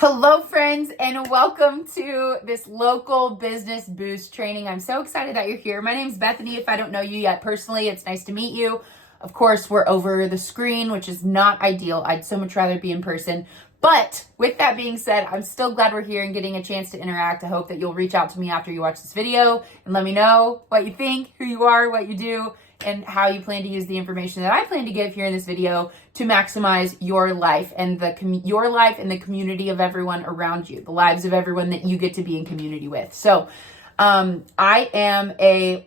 Hello, friends, and welcome to this local business boost training. I'm so excited that you're here. My name is Bethany. If I don't know you yet personally, it's nice to meet you. Of course, we're over the screen, which is not ideal. I'd so much rather be in person. But with that being said, I'm still glad we're here and getting a chance to interact. I hope that you'll reach out to me after you watch this video and let me know what you think, who you are, what you do, and how you plan to use the information that I plan to give here in this video to maximize your life and your life and the community of everyone around you, the lives of everyone that you get to be in community with. So I am a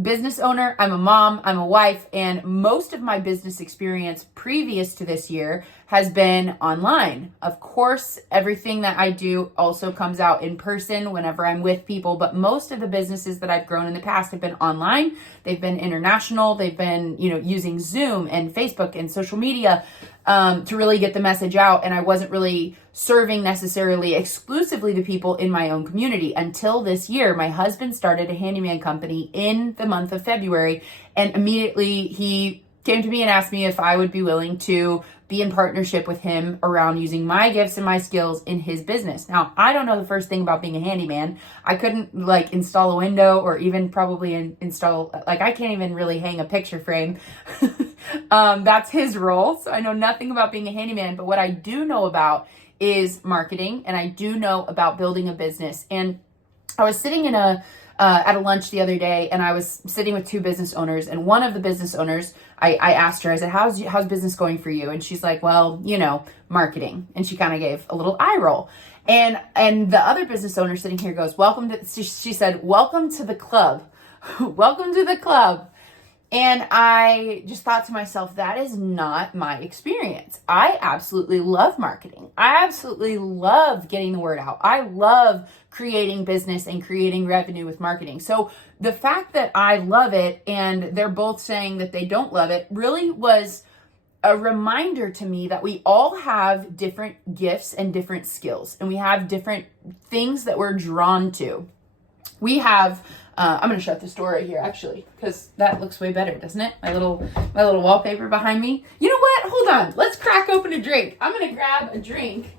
business owner, I'm a mom, I'm a wife, and most of my business experience previous to this year has been online. Of course, everything that I do also comes out in person whenever I'm with people, but most of the businesses that I've grown in the past have been online. They've been international. They've been, using Zoom and Facebook and social media to really get the message out. And I wasn't really serving necessarily exclusively the people in my own community until this year. My husband started a handyman company in the month of February, and immediately he came to me and asked me if I would be willing to be in partnership with him around using my gifts and my skills in his business. Now, I don't know the first thing about being a handyman. I couldn't install a window or even probably install, I can't even really hang a picture frame. That's his role. So I know nothing about being a handyman, but what I do know about is marketing, and I do know about building a business. And I was sitting at a lunch the other day, and I was sitting with two business owners, and one of the business owners, I asked her, I said, how's business going for you? And she's like, well, marketing. And she kind of gave a little eye roll. And the other business owner sitting here goes, she said, welcome to the club. Welcome to the club. And I just thought to myself, that is not my experience. I absolutely love marketing. I absolutely love getting the word out. I love creating business and creating revenue with marketing. So the fact that I love it and they're both saying that they don't love it really was a reminder to me that we all have different gifts and different skills, and we have different things that we're drawn to. We have I'm going to shut this door right here, actually, because that looks way better, doesn't it? My little wallpaper behind me. You know what? Hold on. Let's crack open a drink. I'm going to grab a drink.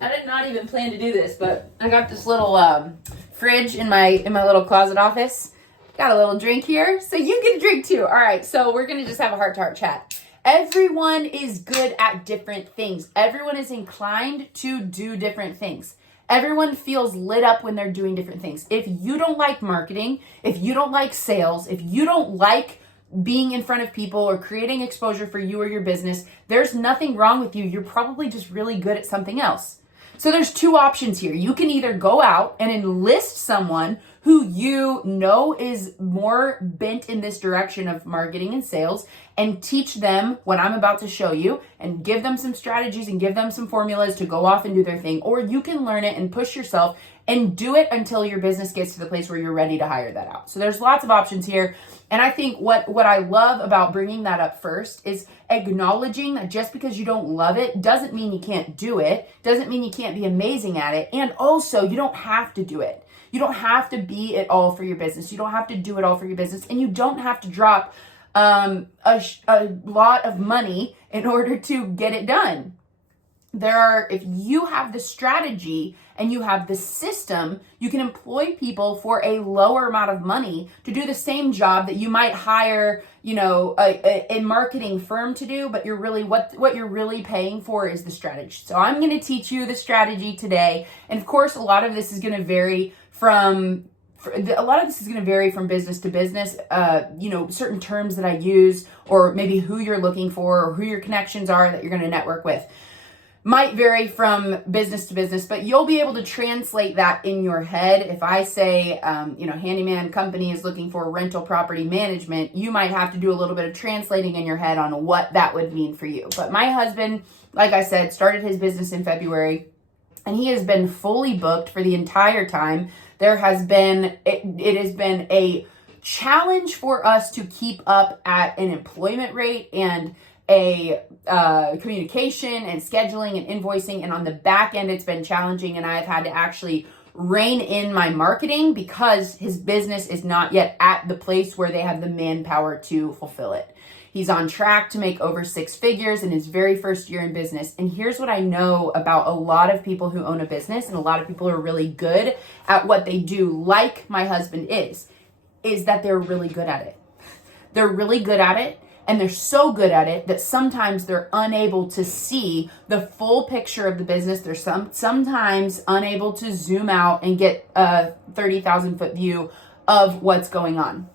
I did not even plan to do this, but I got this little fridge in my little closet office. Got a little drink here, so you get a drink too. All right, so we're going to just have a heart-to-heart chat. Everyone is good at different things. Everyone is inclined to do different things. Everyone feels lit up when they're doing different things. If you don't like marketing, if you don't like sales, if you don't like being in front of people or creating exposure for you or your business, there's nothing wrong with you. You're probably just really good at something else. So there's two options here. You can either go out and enlist someone who you know is more bent in this direction of marketing and sales and teach them what I'm about to show you and give them some strategies and give them some formulas to go off and do their thing. Or you can learn it and push yourself and do it until your business gets to the place where you're ready to hire that out. So there's lots of options here. And I think what I love about bringing that up first is acknowledging that just because you don't love it doesn't mean you can't do it, doesn't mean you can't be amazing at it. And also, you don't have to do it. You don't have to be it all for your business. You don't have to do it all for your business. And you don't have to drop a lot of money in order to get it done. If you have the strategy and you have the system, you can employ people for a lower amount of money to do the same job that you might hire, a marketing firm to do, but what you're really paying for is the strategy. So I'm going to teach you the strategy today. And of course, a lot of this is going to vary from business to business, certain terms that I use, or maybe who you're looking for, or who your connections are that you're going to network with. Might vary from business to business, but you'll be able to translate that in your head. If I say, handyman company is looking for rental property management, you might have to do a little bit of translating in your head on what that would mean for you. But my husband, like I said, started his business in February, and he has been fully booked for the entire time. It has been a challenge for us to keep up at an employment rate and a communication and scheduling and invoicing. And on the back end, it's been challenging, and I've had to actually rein in my marketing because his business is not yet at the place where they have the manpower to fulfill it. He's on track to make over 6 figures in his very first year in business. And here's what I know about a lot of people who own a business and a lot of people who are really good at what they do, like my husband is that they're really good at it. They're really good at it. And they're so good at it that sometimes they're unable to see the full picture of the business. They're sometimes unable to zoom out and get a 30,000 foot view of what's going on.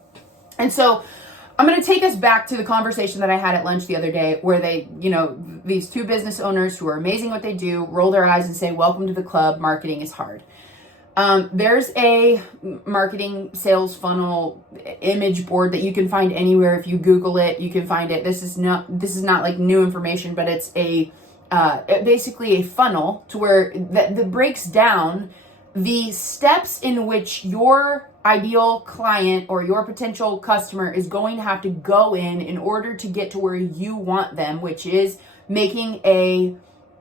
And so I'm going to take us back to the conversation that I had at lunch the other day where these 2 business owners who are amazing at what they do, roll their eyes and say, welcome to the club. Marketing is hard. There's a marketing sales funnel image board that you can find anywhere. If you Google it, you can find it. This is not like new information, but it's basically a funnel to where that breaks down the steps in which your ideal client or your potential customer is going to have to go in order to get to where you want them, which is making a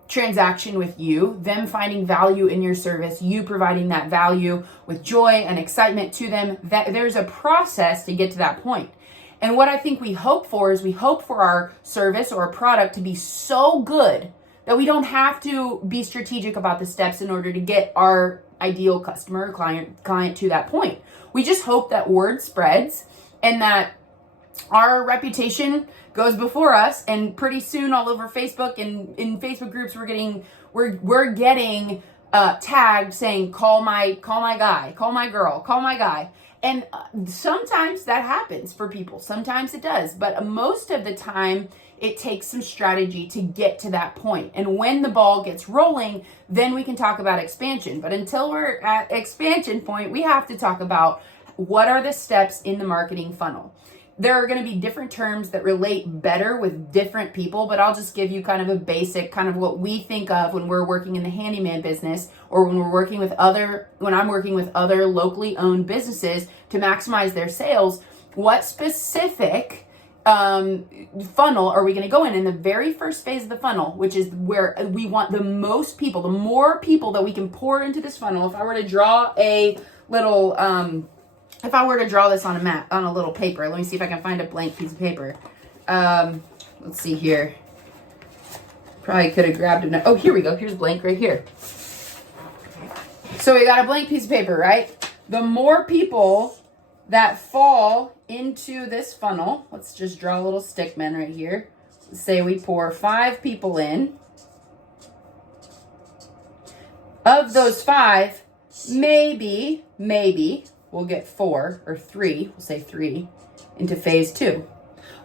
transaction with you, them finding value in your service, you providing that value with joy and excitement to them. That there's a process to get to that point. And what I think we hope for is we hope for our service or a product to be so good that we don't have to be strategic about the steps in order to get our ideal customer or client to that point. We just hope that word spreads and that our reputation goes before us, and pretty soon all over Facebook and in Facebook groups we're getting tagged saying call my guy, call my girl, call my guy. And sometimes that happens for people. Sometimes it does, but most of the time it takes some strategy to get to that point. And when the ball gets rolling, then we can talk about expansion. But until we're at expansion point, we have to talk about what are the steps in the marketing funnel. There are going to be different terms that relate better with different people, but I'll just give you kind of a basic, kind of what we think of when we're working in the handyman business, or when I'm working with other locally owned businesses to maximize their sales. What specific funnel are we going to go in the very first phase of the funnel, which is where we want the most people, the more people that we can pour into this funnel. If I were to draw a little, if I were to draw this on a map, on a little paper, let me see if I can find a blank piece of paper. Let's see here. Probably could have grabbed it. Oh, here we go. Here's blank right here. So we got a blank piece of paper, right? The more people that fall into this funnel, let's just draw a little stick man right here. Say we pour 5 people in. Of those 5, maybe we'll get 4 or 3, we'll say 3, into phase 2.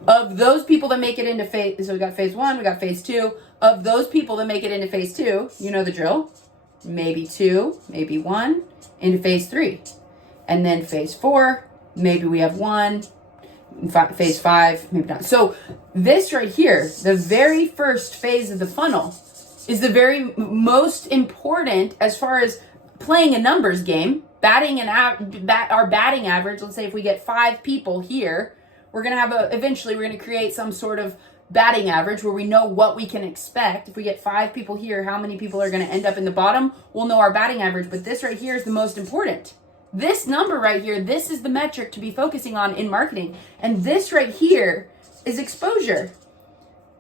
Of those people that make it into phase, so we got phase 1, we got phase 2. Of those people that make it into phase 2, you know the drill. Maybe 2, maybe 1, into phase 3. And then phase 4, maybe we have 1. Phase 5, maybe not. So this right here, the very first phase of the funnel, is the very most important as far as playing a numbers game. Our batting average, let's say if we get 5 people here, we're going to have eventually we're going to create some sort of batting average where we know what we can expect. If we get 5 people here, how many people are going to end up in the bottom? We'll know our batting average, but this right here is the most important. This number right here, this is the metric to be focusing on in marketing. And this right here is exposure.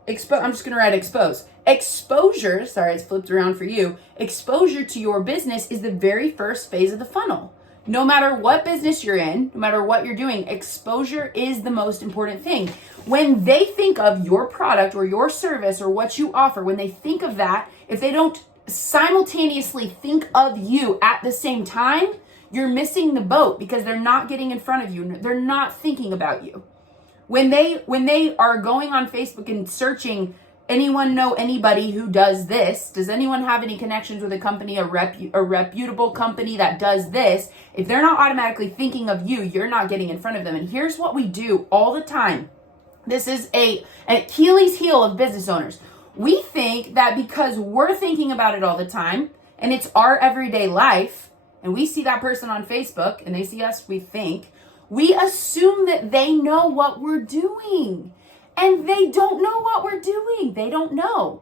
I'm just going to write expose. Exposure, sorry, it's flipped around for you. Exposure to your business is the very first phase of the funnel. No matter what business you're in, no matter what you're doing, exposure is the most important thing. When they think of your product or your service or what you offer, when they think of that, if they don't simultaneously think of you at the same time, you're missing the boat because they're not getting in front of you. They're not thinking about you. When they are going on Facebook and searching, anyone know anybody who does this? Does anyone have any connections with a company, a reputable company that does this? If they're not automatically thinking of you, you're not getting in front of them. And here's what we do all the time. This is an Achilles heel of business owners. We think that because we're thinking about it all the time and it's our everyday life, and we see that person on Facebook and they see us, we assume that they know what we're doing. And they don't know what we're doing. They don't know.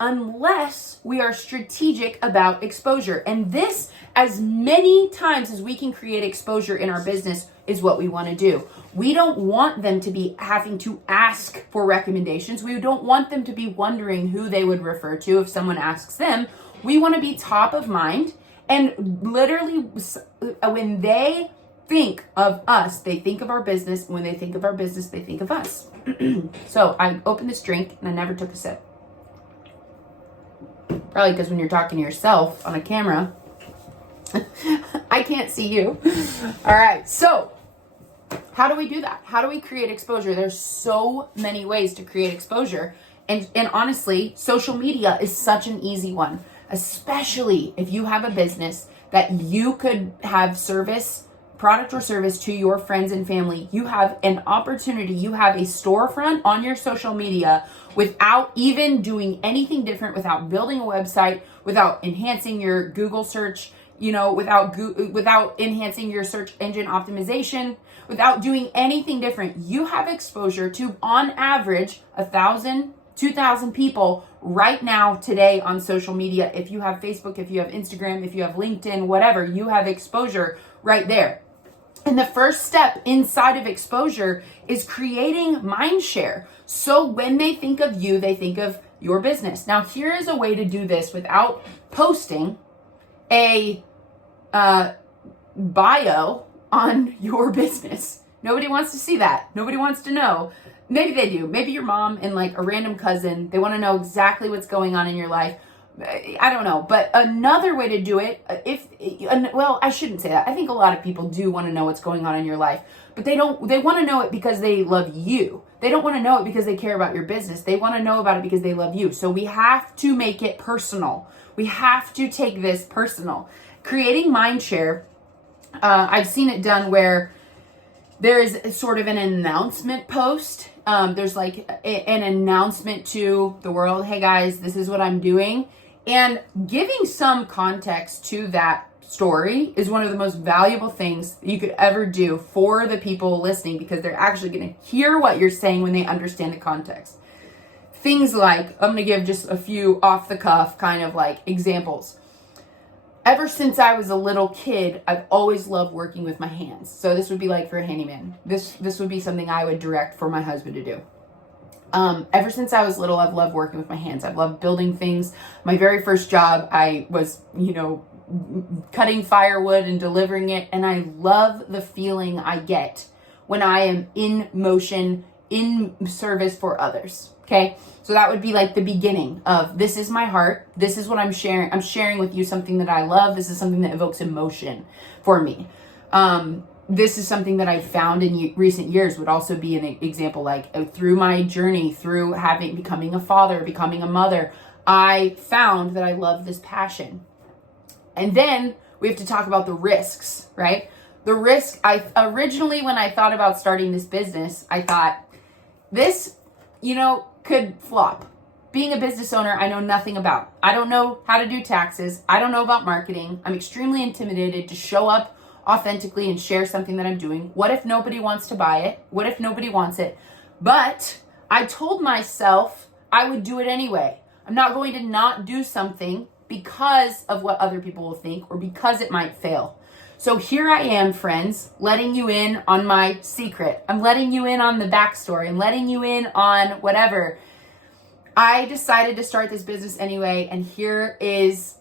unless we are strategic about exposure. And this, as many times as we can create exposure in our business, is what we want to do. We don't want them to be having to ask for recommendations. We don't want them to be wondering who they would refer to if someone asks them. We want to be top of mind, and literally when they think of us, they think of our business. When they think of our business, they think of us. So I opened this drink and I never took a sip. Probably because when you're talking to yourself on a camera, I can't see you. All right, so how do we do that? How do we create exposure? There's so many ways to create exposure. And honestly, social media is such an easy one, especially if you have a business that you could have product or service to your friends and family. You have an opportunity. You have a storefront on your social media without even doing anything different, without building a website, without enhancing your Google search, without enhancing your search engine optimization, without doing anything different. You have exposure to, on average, 1,000, 2,000 people right now today on social media. If you have Facebook, if you have Instagram, if you have LinkedIn, whatever, you have exposure right there. And the first step inside of exposure is creating mind share. So when they think of you, they think of your business. Now, here is a way to do this without posting a bio on your business. Nobody wants to see that. Nobody wants to know. Maybe they do. Maybe your mom and like a random cousin, they want to know exactly what's going on in your life. I don't know. But another way to do it, I shouldn't say that. I think a lot of people do want to know what's going on in your life, but they want to know it because they love you. They don't want to know it because they care about your business. They want to know about it because they love you. So we have to make it personal. We have to take this personal. Creating mind share, I've seen it done where there is sort of an announcement post. There's like an announcement to the world. Hey guys, this is what I'm doing. And giving some context to that story is one of the most valuable things you could ever do for the people listening, because they're actually going to hear what you're saying when they understand the context. Things like, I'm going to give just a few off the cuff kind of like examples. Ever since I was a little kid, I've always loved working with my hands. So this would be like for a handyman. This would be something I would direct for my husband to do. Ever since I was little, I've loved working with my hands. I've loved building things. My very first job, I was, cutting firewood and delivering it. And I love the feeling I get when I am in motion, in service for others. Okay. So that would be like the beginning of, this is my heart. This is what I'm sharing. I'm sharing with you something that I love. This is something that evokes emotion for me. This is something that I found in recent years would also be an example, like through my journey, through becoming a father, becoming a mother, I found that I love this passion. And then we have to talk about the risks, right? The risk, originally when I thought about starting this business, I thought this, could flop. Being a business owner, I know nothing about. I don't know how to do taxes. I don't know about marketing. I'm extremely intimidated to show up authentically and share something that I'm doing. What if nobody wants to buy it? What if nobody wants it? But I told myself I would do it anyway. I'm not going to not do something because of what other people will think or because it might fail. So here I am, friends, letting you in on my secret. I'm letting you in on the backstory. I'm letting you in on whatever. I decided to start this business anyway, and here is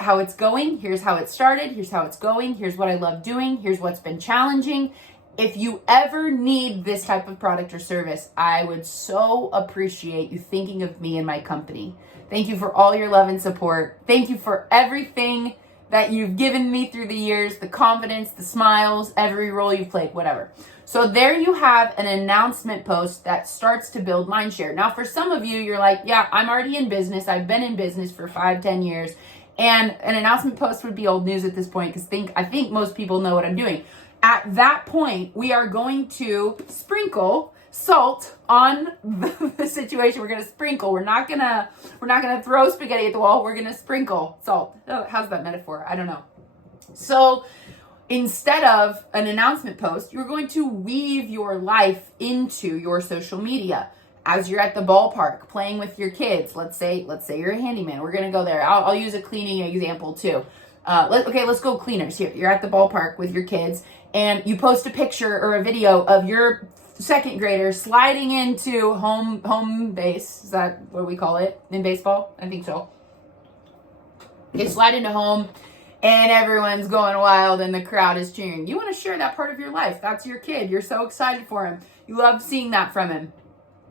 how it's going. Here's how it started. Here's how it's going. Here's what I love doing. Here's what's been challenging. If you ever need this type of product or service, I would so appreciate you thinking of me and my company. Thank you for all your love and support. Thank you for everything that you've given me through the years, the confidence, the smiles, every role you've played, whatever. So there you have an announcement post that starts to build mindshare. Now, for some of you, you're like, yeah, I'm already in business. I've been in business for 5-10 years. And an announcement post would be old news at this point, because I think most people know what I'm doing. At that point, we are going to sprinkle salt on the situation. We're going to sprinkle. We're not going to throw spaghetti at the wall. We're going to sprinkle salt. Oh, how's that metaphor? I don't know. So instead of an announcement post, you're going to weave your life into your social media. as you're at the ballpark playing with your kids. Let's say you're a handyman. We're gonna go there. I'll use a cleaning example too. Let's go cleaners here. You're at the ballpark with your kids, and you post a picture or a video of your second grader sliding into home base. Is that what we call it in baseball? I think so. They slide into home, and everyone's going wild, and the crowd is cheering. You want to share that part of your life. That's your kid. You're so excited for him. You love seeing that from him.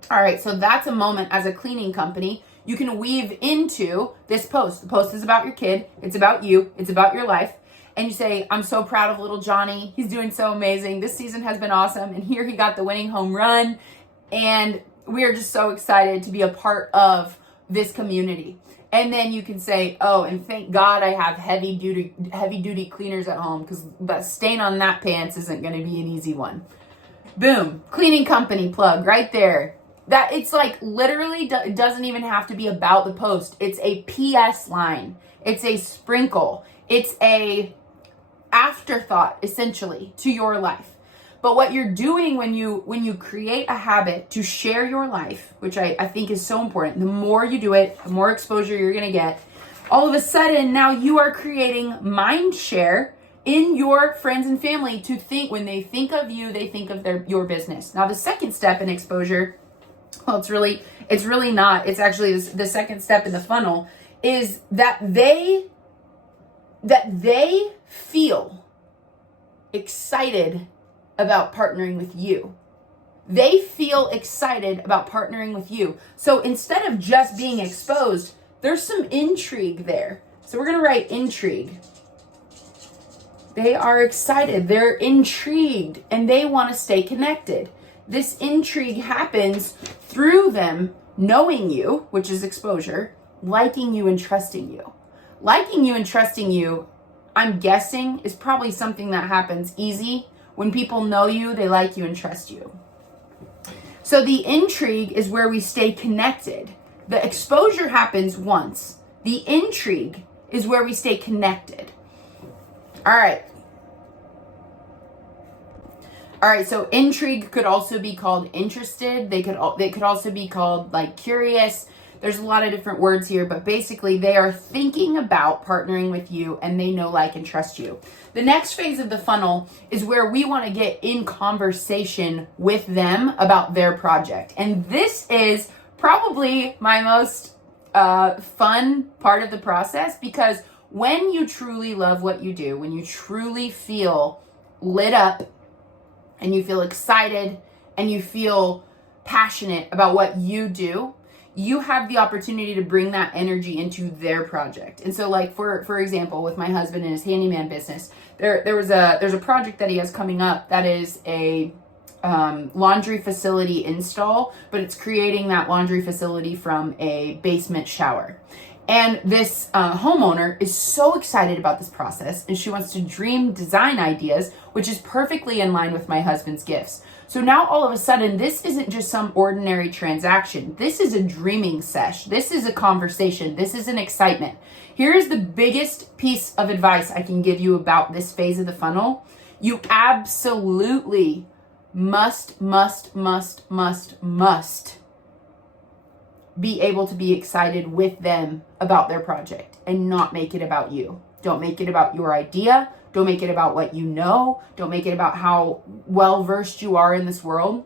All right, so that's a moment as a cleaning company you can weave into this post. The post is about your kid. It's about you. It's about your life. And you say, I'm so proud of little Johnny. He's doing so amazing. This season has been awesome. And here he got the winning home run. And we are just so excited to be a part of this community. And then you can say, oh, and thank God I have heavy duty cleaners at home, because the stain on that pants isn't going to be an easy one. Boom. Cleaning company plug right there. That it's like literally it doesn't even have to be about the post. It's a PS line. It's a sprinkle. It's a afterthought essentially to your life. But what you're doing when you create a habit to share your life, which I think is so important, the more you do it, the more exposure you're going to get. All of a sudden, now you are creating mind share in your friends and family to think, when they think of you, they think of your business. Now, the second step in exposure, well, it's really not. It's actually the second step in the funnel is that they feel excited about partnering with you. They feel excited about partnering with you. So instead of just being exposed, there's some intrigue there. So we're going to write intrigue. They are excited. They're intrigued and they want to stay connected. This intrigue happens through them knowing you, which is exposure, liking you and trusting you. Liking you and trusting you, I'm guessing, is probably something that happens easy. When people know you, they like you and trust you. So the intrigue is where we stay connected. The exposure happens once. The intrigue is where we stay connected. All right, so intrigue could also be called interested. They could also be called like curious. There's a lot of different words here, but basically they are thinking about partnering with you and they know, like, and trust you. The next phase of the funnel is where we want to get in conversation with them about their project. And this is probably my most fun part of the process, because when you truly love what you do, when you truly feel lit up and you feel excited and you feel passionate about what you do, you have the opportunity to bring that energy into their project. And so, like, for example, with my husband and his handyman business, there's a project that he has coming up that is a laundry facility install, but it's creating that laundry facility from a basement shower. And this homeowner is so excited about this process, and she wants to dream design ideas, which is perfectly in line with my husband's gifts. So now all of a sudden, this isn't just some ordinary transaction. This is a dreaming sesh. This is a conversation. This is an excitement. Here is the biggest piece of advice I can give you about this phase of the funnel. You absolutely must be able to be excited with them about their project and not make it about you. Don't make it about your idea. Don't make it about what you know. Don't make it about how well versed you are in this world.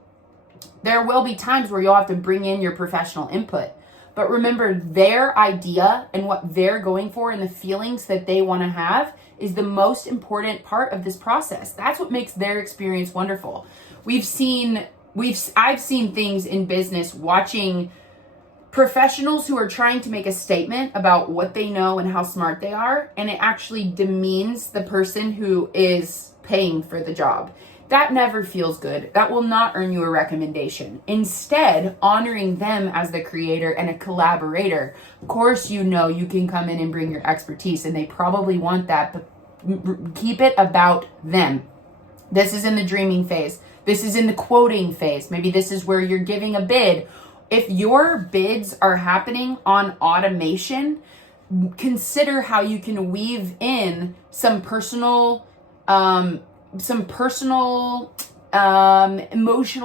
There will be times where you'll have to bring in your professional input. But remember, their idea and what they're going for and the feelings that they want to have is the most important part of this process. That's what makes their experience wonderful. I've seen things in business watching professionals who are trying to make a statement about what they know and how smart they are, and it actually demeans the person who is paying for the job. That never feels good. That will not earn you a recommendation. Instead, honoring them as the creator and a collaborator. Of course, you know you can come in and bring your expertise, and they probably want that, but keep it about them. This is in the dreaming phase. This is in the quoting phase. Maybe this is where you're giving a bid. If your bids are happening on automation, consider how you can weave in some personal emotional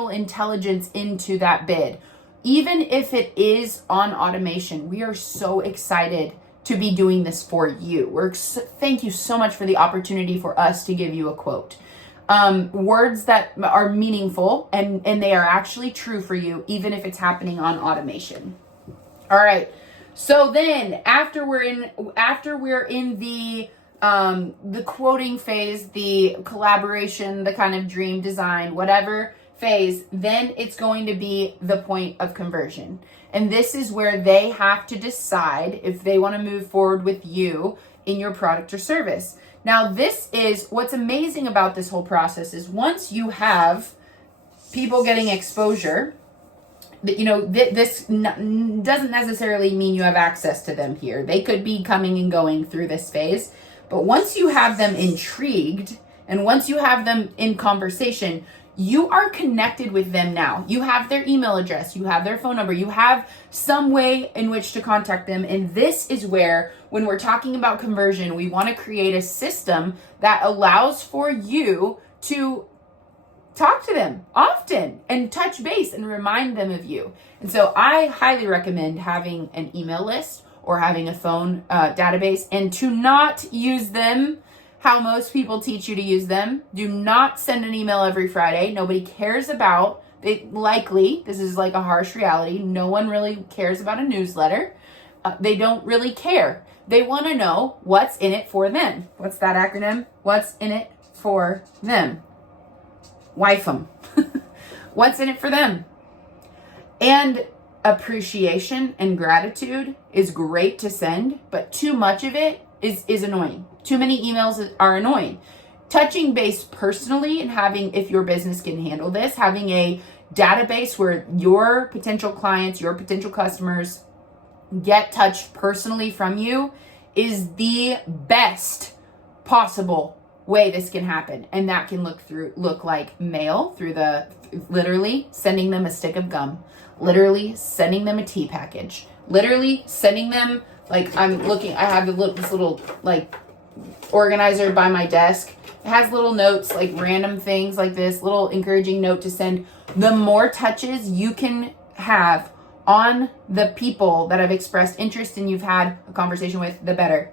intelligence into that bid. even if it is on automation, we are so excited to be doing this for you. Thank you so much for the opportunity for us to give you a quote. Words that are meaningful and they are actually true for you, even if it's happening on automation. All right. So then after we're in the quoting phase, the collaboration, the kind of dream design, whatever phase, then it's going to be the point of conversion. And this is where they have to decide if they want to move forward with you in your product or service. Now, this is what's amazing about this whole process is once you have people getting exposure, this doesn't necessarily mean you have access to them here. They could be coming and going through this phase. But once you have them intrigued and once you have them in conversation, you are connected with them now. You have their email address, you have their phone number, you have some way in which to contact them. And this is where, when we're talking about conversion, we want to create a system that allows for you to talk to them often and touch base and remind them of you. And so I highly recommend having an email list or having a phone database, and to not use them how most people teach you to use them. Do not send an email every Friday. Nobody cares about it. Likely, this is like a harsh reality. No one really cares about a newsletter. They don't really care. They want to know what's in it for them. What's that acronym? What's in it for them? Wife them. What's in it for them? And appreciation and gratitude is great to send, but too much of it is annoying. Too many emails are annoying. Touching base personally and having, if your business can handle this, having a database where your potential clients, your potential customers get touched personally from you is the best possible way this can happen. And that can look like mail through literally sending them a stick of gum, literally sending them a tea package, literally sending them, like I have this little like organizer by my desk. It has little notes, like random things like this, little encouraging note to send. The more touches you can have on the people that have expressed interest and you've had a conversation with, the better.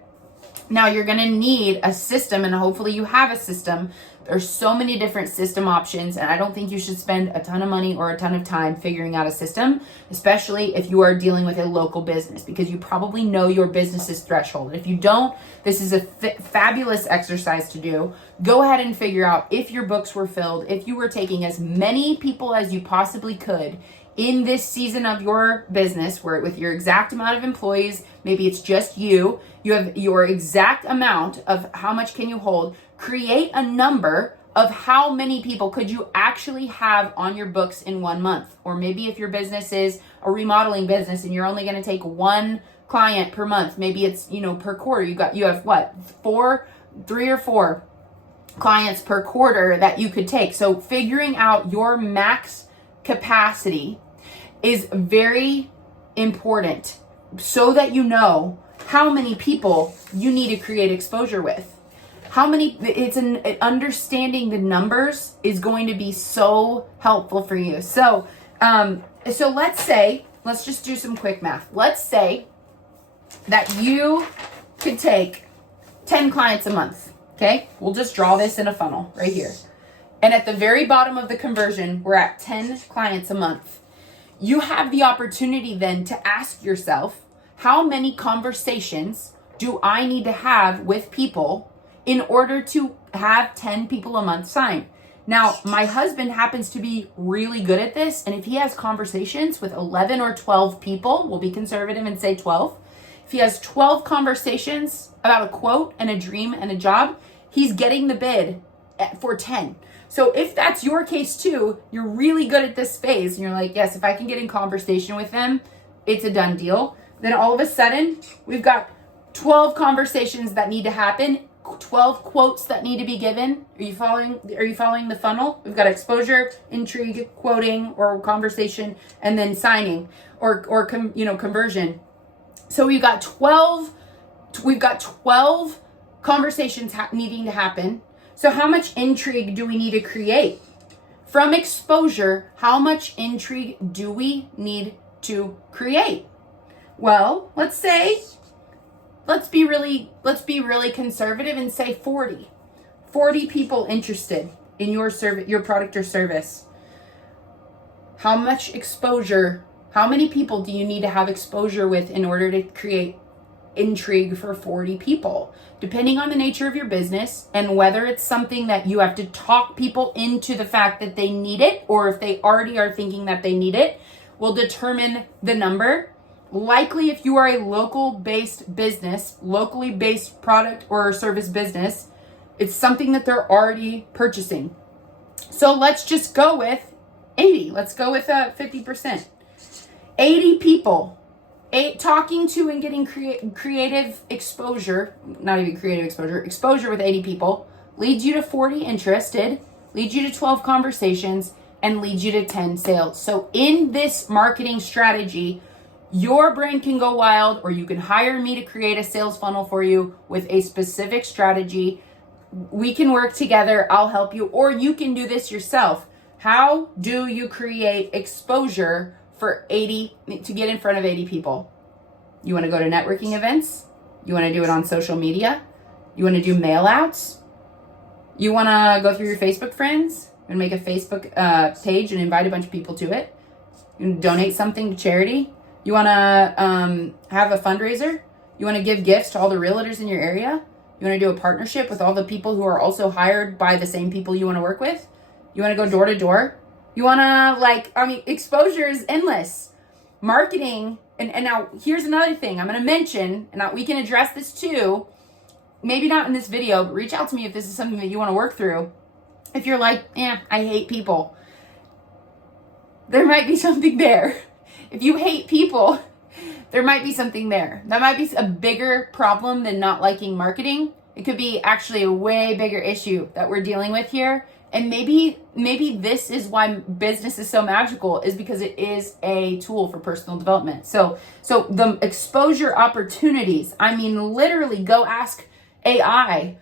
Now you're going to need a system, and hopefully you have a system. There's so many different system options, and I don't think you should spend a ton of money or a ton of time figuring out a system, especially if you are dealing with a local business, because you probably know your business's threshold. If you don't, this is a fabulous exercise to do. Go ahead and figure out if your books were filled, if you were taking as many people as you possibly could in this season of your business, where with your exact amount of employees, maybe it's just you have your exact amount of how much can you hold. Create a number of how many people could you actually have on your books in 1 month. Or maybe if your business is a remodeling business and you're only going to take one client per month, maybe it's, per quarter, you have what, 3 or 4 clients per quarter that you could take. So figuring out your max capacity is very important so that you know how many people you need to create exposure with. Understanding the numbers is going to be so helpful for you. So let's just do some quick math. Let's say that you could take 10 clients a month. Okay. We'll just draw this in a funnel right here. And at the very bottom of the conversion, we're at 10 clients a month. You have the opportunity then to ask yourself, how many conversations do I need to have with people in order to have 10 people a month sign? Now, my husband happens to be really good at this. And if he has conversations with 11 or 12 people, we'll be conservative and say 12. If he has 12 conversations about a quote and a dream and a job, he's getting the bid for 10. So if that's your case too, you're really good at this phase and you're like, yes, if I can get in conversation with them, it's a done deal. Then all of a sudden, we've got 12 conversations that need to happen, 12 quotes that need to be given. Are you following the funnel? We've got exposure, intrigue, quoting, or conversation, and then signing or conversion. So we've got 12 conversations needing to happen. So how much intrigue do we need to create? From exposure, how much intrigue do we need to create? Well, let's be really conservative and say 40 people interested in your product or service. How much exposure, how many people do you need to have exposure with in order to create intrigue for 40 people? Depending on the nature of your business and whether it's something that you have to talk people into the fact that they need it, or if they already are thinking that they need it, will determine the number. Likely, if you are a local-based business, locally based product or service business, it's something that they're already purchasing. So let's just go with 80. Let's go with 50%. 80 people. Talking to and getting creative exposure, not even creative exposure with 80 people leads you to 40 interested, leads you to 12 conversations, and leads you to 10 sales. So in this marketing strategy, your brain can go wild, or you can hire me to create a sales funnel for you with a specific strategy. We can work together. I'll help you, or you can do this yourself. How do you create exposure for 80 to get in front of 80 people? You want to go to networking events? You want to do it on social media? You want to do mail outs? You want to go through your Facebook friends and make a Facebook page and invite a bunch of people to it? You donate something to charity? You want to have a fundraiser? You want to give gifts to all the realtors in your area? You want to do a partnership with all the people who are also hired by the same people you want to work with? You want to go door to door? You want to exposure is endless. Marketing, and now here's another thing I'm going to mention, and we can address this too. Maybe not in this video, but reach out to me if this is something that you want to work through. If you're like, I hate people. There might be something there. If you hate people, there might be something there. That might be a bigger problem than not liking marketing. It could be actually a way bigger issue that we're dealing with here. And maybe this is why business is so magical, is because it is a tool for personal development. So the exposure opportunities, literally go ask AI,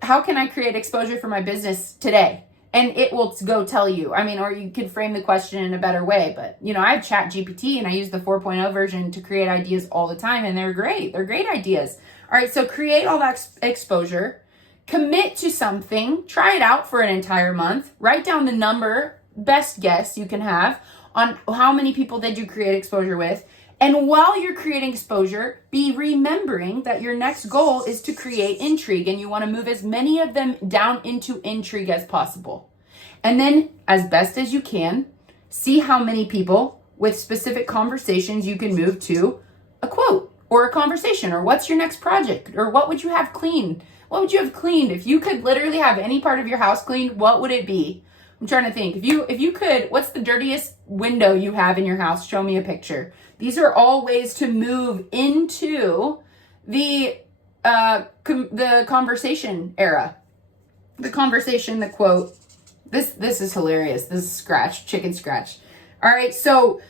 how can I create exposure for my business today? And it will go tell you. Or you could frame the question in a better way. But, I have ChatGPT and I use the 4.0 version to create ideas all the time. And they're great. They're great ideas. All right, so create all that exposure. Commit to something. Try it out for an entire month. Write down the number, best guess you can have, on how many people did you create exposure with. And while you're creating exposure, be remembering that your next goal is to create intrigue, and you want to move as many of them down into intrigue as possible. And then, as best as you can, see how many people with specific conversations you can move to a quote or a conversation, or what's your next project, or what would you have cleaned? What would you have cleaned? If you could literally have any part of your house cleaned, what would it be? I'm trying to think. If you could, what's the dirtiest window you have in your house? Show me a picture. These are all ways to move into the conversation era. The conversation, the quote. This is hilarious. This is chicken scratch. All right, so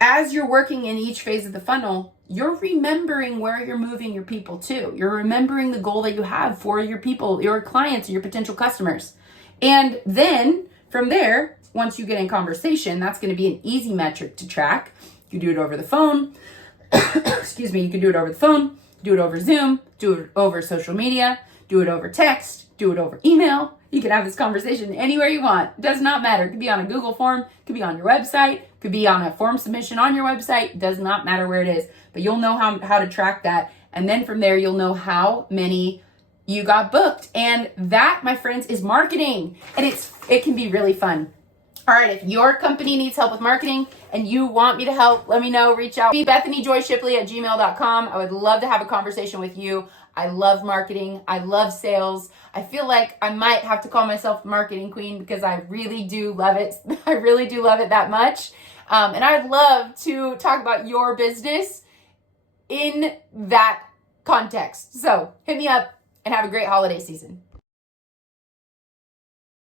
as you're working in each phase of the funnel, you're remembering where you're moving your people to. You're remembering the goal that you have for your people, your clients, your potential customers. And then from there, once you get in conversation, that's going to be an easy metric to track. You do it over the phone. Excuse me. You can do it over the phone, do it over Zoom, do it over social media, do it over text, do it over email. You can have this conversation anywhere you want. It does not matter. It could be on a Google form, it could be on your website, it could be on a form submission on your website. It does not matter where it is, but you'll know how to track that. And then from there, you'll know how many you got booked. And that, my friends, is marketing. And it can be really fun. All right, if your company needs help with marketing and you want me to help, let me know. Reach out. BethanyJoyShipley@gmail.com. I would love to have a conversation with you. I love marketing. I love sales. I feel like I might have to call myself marketing queen because I really do love it. I really do love it that much. And I'd love to talk about your business in that context. So hit me up and have a great holiday season.